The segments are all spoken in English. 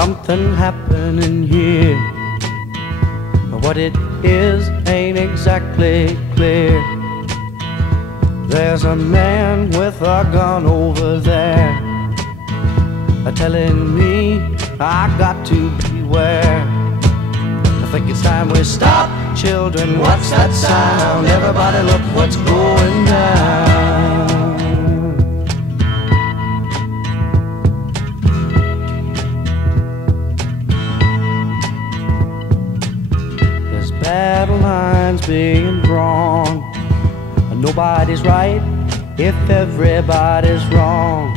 something happening here, but what it is ain't exactly clear. There's a man with a gun over there, telling me I got to beware. I think it's time we stop. Children, what's that sound? Everybody look what's going down. There's battle lines being drawn. Nobody's right if everybody's wrong.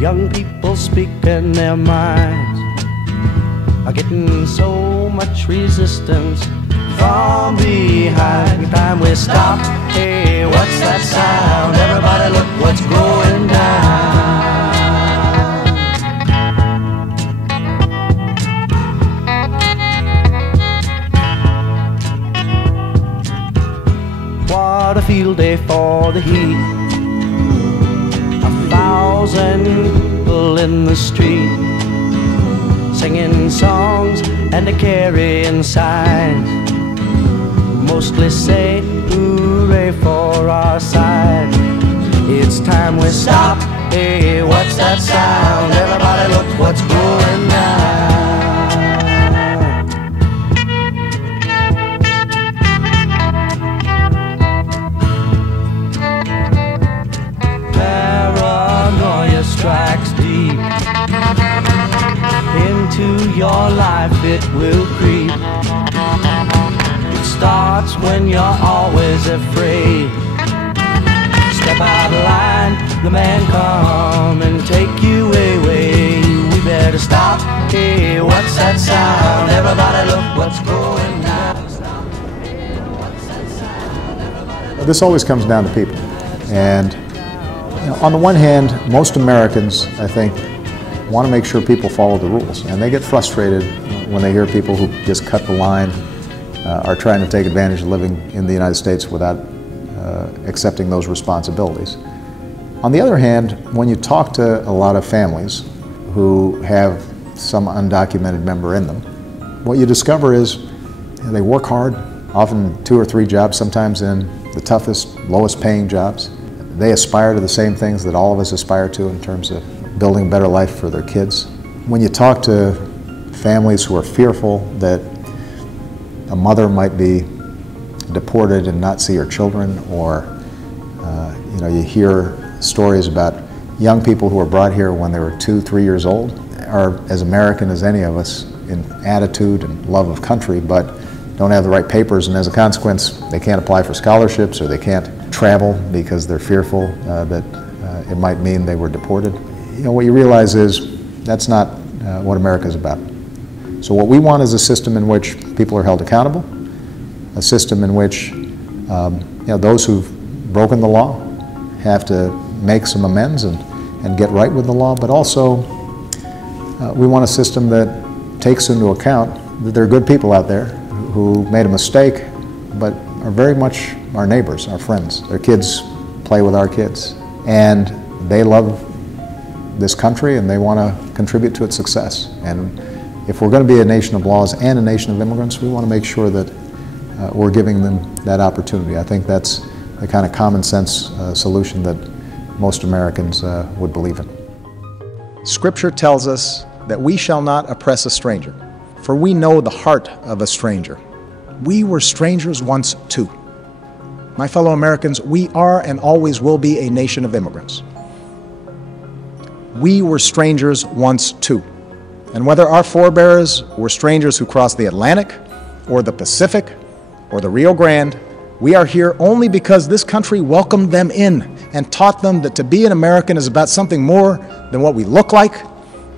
Young people speaking their minds are getting so much resistance from behind. Time we stop. Hey, what's that sound? Everybody look what's going down. What a field day for the heat. 1,000 people in the street, singing songs and carrying signs, mostly say hooray for our side. It's time we stop. Hey, what's that sound? Everybody look what's going down. Strikes deep into your life, it will creep. It starts when you're always afraid. Step out of line, the man come and take you away. We better stop. Hey, what's that sound? Everybody look what's going down. This always comes down to people. And on the one hand, most Americans, I think, want to make sure people follow the rules, and they get frustrated when they hear people who just cut the line, are trying to take advantage of living in the United States without accepting those responsibilities. On the other hand, when you talk to a lot of families who have some undocumented member in them, what you discover is they work hard, often 2 or 3 jobs, sometimes in the toughest, lowest paying jobs. They aspire to the same things that all of us aspire to in terms of building a better life for their kids. When you talk to families who are fearful that a mother might be deported and not see her children, or you hear stories about young people who were brought here when they were 2, 3 years old, are as American as any of us in attitude and love of country, but don't have the right papers, and as a consequence they can't apply for scholarships, or they can't travel because they're fearful that it might mean they were deported. What you realize is that's not what America is about. So what we want is a system in which people are held accountable, a system in which those who've broken the law have to make some amends and get right with the law, but also we want a system that takes into account that there are good people out there who made a mistake but are very much our neighbors, our friends. Their kids play with our kids, and they love this country and they want to contribute to its success. And if we're going to be a nation of laws and a nation of immigrants, we want to make sure that we're giving them that opportunity. I think that's the kind of common sense solution that most Americans would believe in. Scripture tells us that we shall not oppress a stranger, for we know the heart of a stranger. We were strangers once too. My fellow Americans, we are and always will be a nation of immigrants. We were strangers once too. And whether our forebears were strangers who crossed the Atlantic, or the Pacific, or the Rio Grande, we are here only because this country welcomed them in and taught them that to be an American is about something more than what we look like,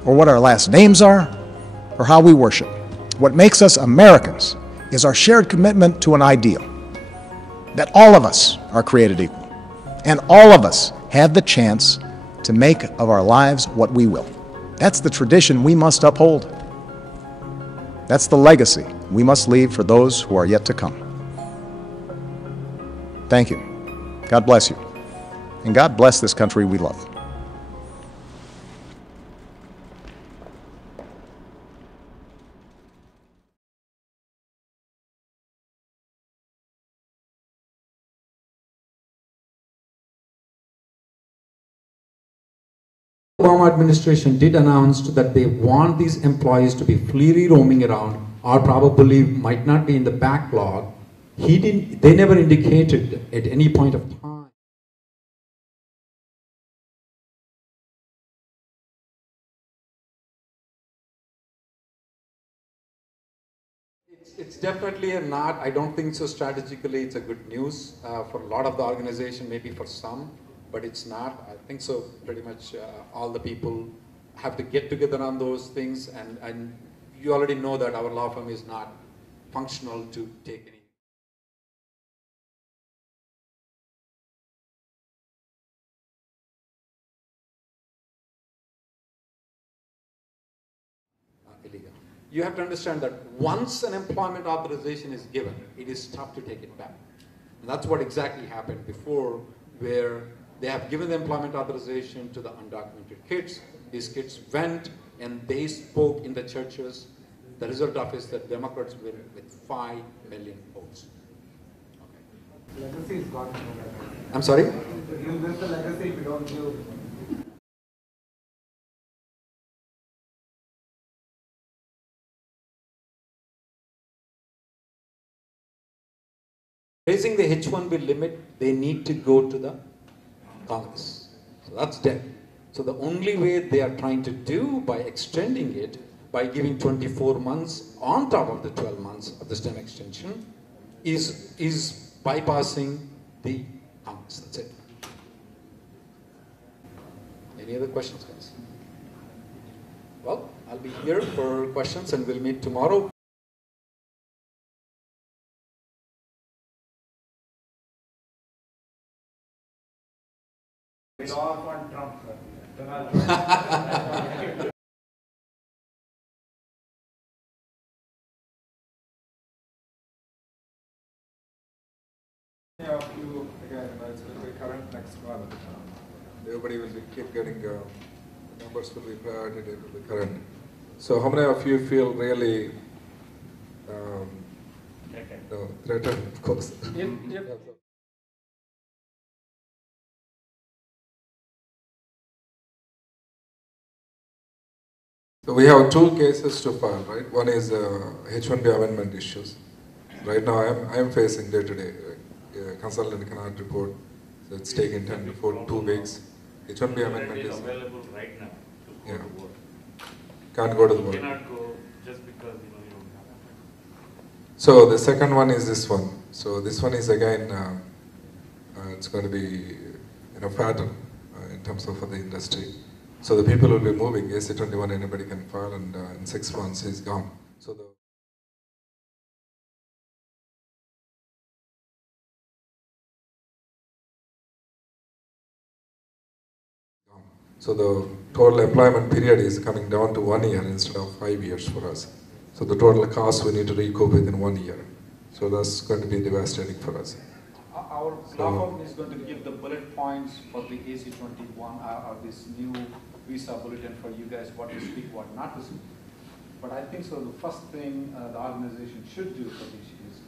or what our last names are, or how we worship. What makes us Americans is our shared commitment to an ideal, that all of us are created equal, and all of us have the chance to make of our lives what we will. That's the tradition we must uphold. That's the legacy we must leave for those who are yet to come. Thank you. God bless you. And God bless this country we love. Obama administration did announce that they want these employees to be freely roaming around, or probably might not be in the backlog. They never indicated at any point of time. It's definitely I don't think so strategically it's a good news for a lot of the organization, maybe for some, but it's not. I think so pretty much all the people have to get together on those things, and you already know that our law firm is not functional to take any. Illegal. You have to understand that once an employment authorization is given, it is tough to take it back. And that's what exactly happened before, where they have given the employment authorization to the undocumented kids. These kids went and they spoke in the churches. The result of it is that Democrats win with 5 million votes. Okay. Legacy is gone. I'm sorry? You miss the legacy if you don't do. Raising the H-1B limit, they need to go to the Congress. So that's dead. So the only way they are trying to do by extending it, by giving 24 months on top of the 12 months of the STEM extension, is bypassing the Congress. That's it. Any other questions, guys? Well, I'll be here for questions and we'll meet tomorrow. We all want Trump, sir. Donald Trump. Of you again, it's going to be current next month. Everybody will keep getting numbers will be priority, it will be current. So how many of you feel really threatened, of course? So we have 2 cases to file, right? One is H-1B amendment issues. Right now I am facing day to day. Consultant cannot report, so it's taking 10 to 2 weeks. H-1B amendment is available right now to go to work. Can't go to the work. You cannot go just because you don't have. So the second one is this one. So this one is again, it's going to be pattern in terms of for the industry. So the people will be moving. AC-21 anybody can file, and in 6 months he's gone. So the total employment period is coming down to 1 year instead of 5 years for us. So the total cost we need to recoup within 1 year. So that's going to be devastating for us. Our law firm is going to give the bullet points for the AC-21 or this new visa bulletin for you guys, what to speak, what not to speak. But I think so the first thing the organization should do for this is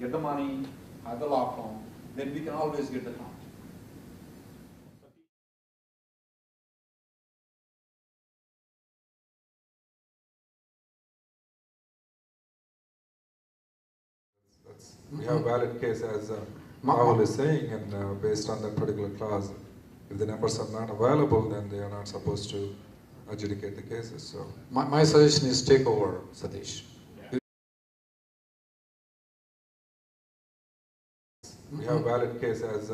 get the money, have the law firm, then we can always get the count. We have a valid case as Rahul is saying, and based on that particular clause, if the numbers are not available, then they are not supposed to adjudicate the cases. So my suggestion is take over, Satish. We have a valid case as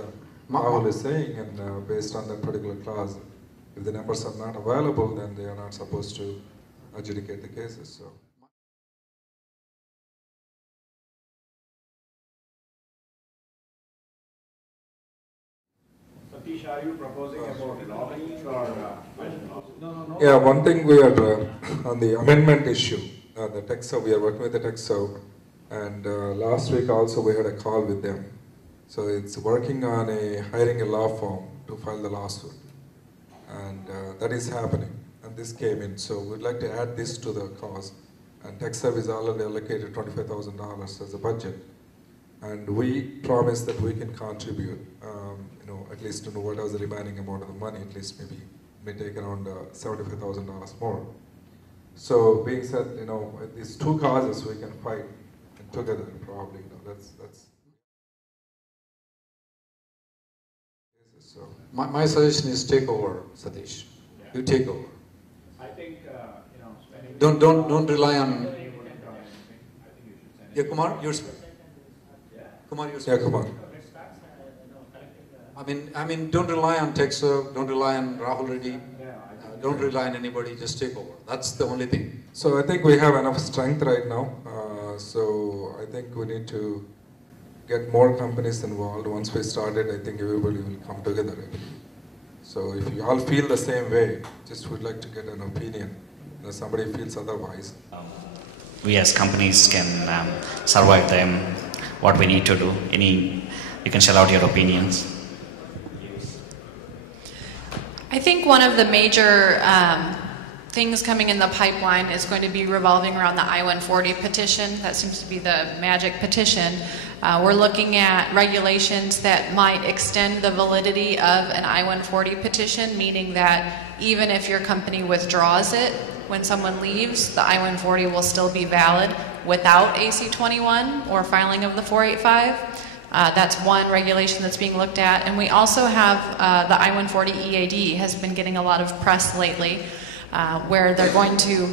Rahul is saying, and based on that particular clause, if the numbers are not available, then they are not supposed to adjudicate the cases. So. Satish, are you proposing about lobbying or? No. Yeah, one thing we are on the amendment issue, the text we are working with the text and last week also we had a call with them. So it's working on hiring a law firm to file the lawsuit, and that is happening. And this came in, so we'd like to add this to the cause. And Tech Service already allocated $25,000 as a budget, and we promise that we can contribute, at least what was the remaining amount of the money, at least maybe may take around $75,000 more. So being said, these two causes we can fight together probably. That's. So my suggestion is take over, Satish. Yeah. You take over. I think spending. Don't rely on. Yeah, Kumar, you're. Kumar, you're. Yeah, Kumar. I mean, don't rely on Texo. Don't rely on Rahul Reddy. Don't rely on anybody. Just take over. That's the only thing. So I think we have enough strength right now. So I think we need to get more companies involved. Once we started, I think everybody will come together. So if you all feel the same way, just would like to get an opinion. If somebody feels otherwise. We as companies can survive them. What we need to do. You can shell out your opinions. I think one of the major things coming in the pipeline is going to be revolving around the I-140 petition. That seems to be the magic petition. We're looking at regulations that might extend the validity of an I-140 petition, meaning that even if your company withdraws it when someone leaves, the I-140 will still be valid without AC-21 or filing of the 485. That's one regulation that's being looked at. And we also have the I-140 EAD has been getting a lot of press lately, where they're going to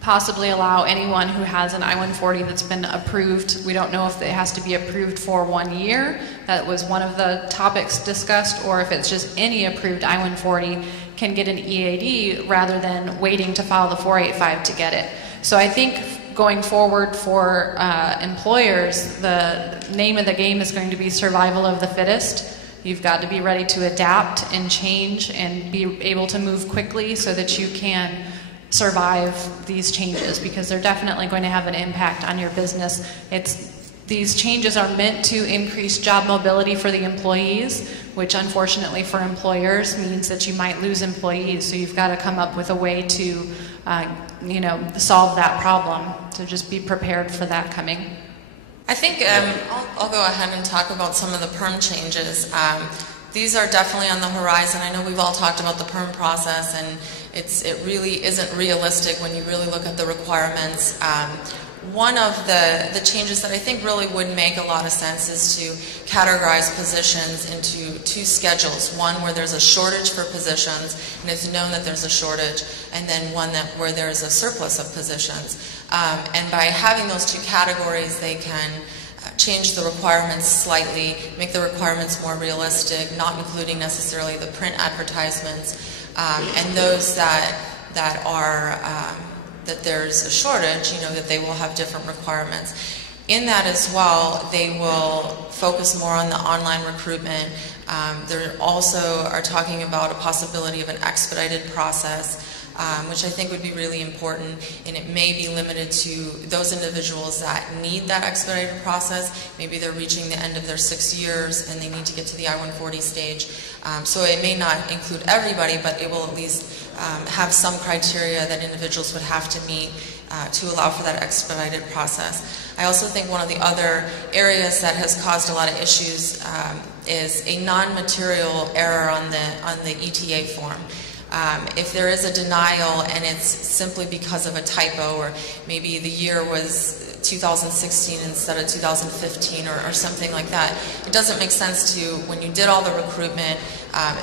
possibly allow anyone who has an I-140 that's been approved. We don't know if it has to be approved for 1 year. That was one of the topics discussed, or if it's just any approved I-140 can get an EAD rather than waiting to file the 485 to get it. So I think going forward for employers, the name of the game is going to be survival of the fittest. You've got to be ready to adapt and change and be able to move quickly so that you can survive these changes, because they're definitely going to have an impact on your business. These changes are meant to increase job mobility for the employees, which unfortunately for employers means that you might lose employees. So you've got to come up with a way to solve that problem. So just be prepared for that coming. I think I'll go ahead and talk about some of the perm changes. These are definitely on the horizon. I know we've all talked about the perm process, and it really isn't realistic when you really look at the requirements. One of the changes that I think really would make a lot of sense is to categorize positions into two schedules. One where there's a shortage for positions, and it's known that there's a shortage, and then one where there's a surplus of positions. And by having those two categories, they can change the requirements slightly, make the requirements more realistic, not including necessarily the print advertisements, and those that are that there's a shortage, that they will have different requirements. In that as well, they will focus more on the online recruitment. They also are talking about a possibility of an expedited process, which I think would be really important, and it may be limited to those individuals that need that expedited process. Maybe they're reaching the end of their 6 years and they need to get to the I-140 stage. So it may not include everybody, but it will at least have some criteria that individuals would have to meet to allow for that expedited process. I also think one of the other areas that has caused a lot of issues is a non-material error on the ETA form. If there is a denial and it's simply because of a typo, or maybe the year was 2016 instead of 2015 or something like that, it doesn't make sense to, when you did all the recruitment,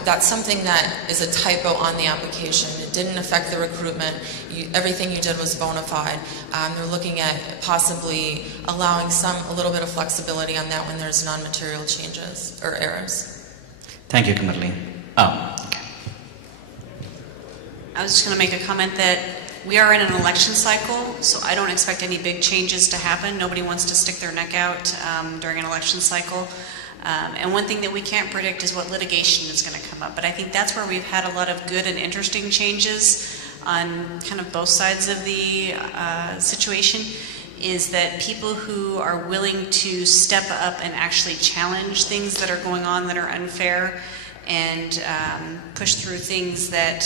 that's something that is a typo on the application. It didn't affect the recruitment. Everything you did was bona fide. They're looking at possibly allowing a little bit of flexibility on that when there's non-material changes or errors. Thank you, Kimberly. I was just going to make a comment that we are in an election cycle, so I don't expect any big changes to happen. Nobody wants to stick their neck out during an election cycle. And one thing that we can't predict is what litigation is going to come up. But I think that's where we've had a lot of good and interesting changes on kind of both sides of the situation, is that people who are willing to step up and actually challenge things that are going on that are unfair and push through things that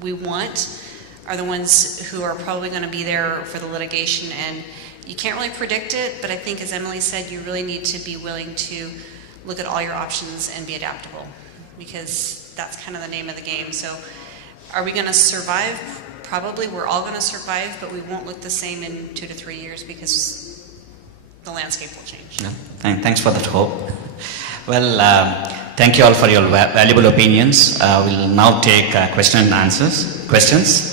we want are the ones who are probably going to be there for the litigation. And you can't really predict it, but I think, as Emily said, you really need to be willing to look at all your options and be adaptable, because that's kind of the name of the game. So are we going to survive? Probably we're all going to survive, but we won't look the same in 2 to 3 years because the landscape will change. No, thanks for that hope. Well, thank you all for your valuable opinions. We'll now take questions and answers. Questions?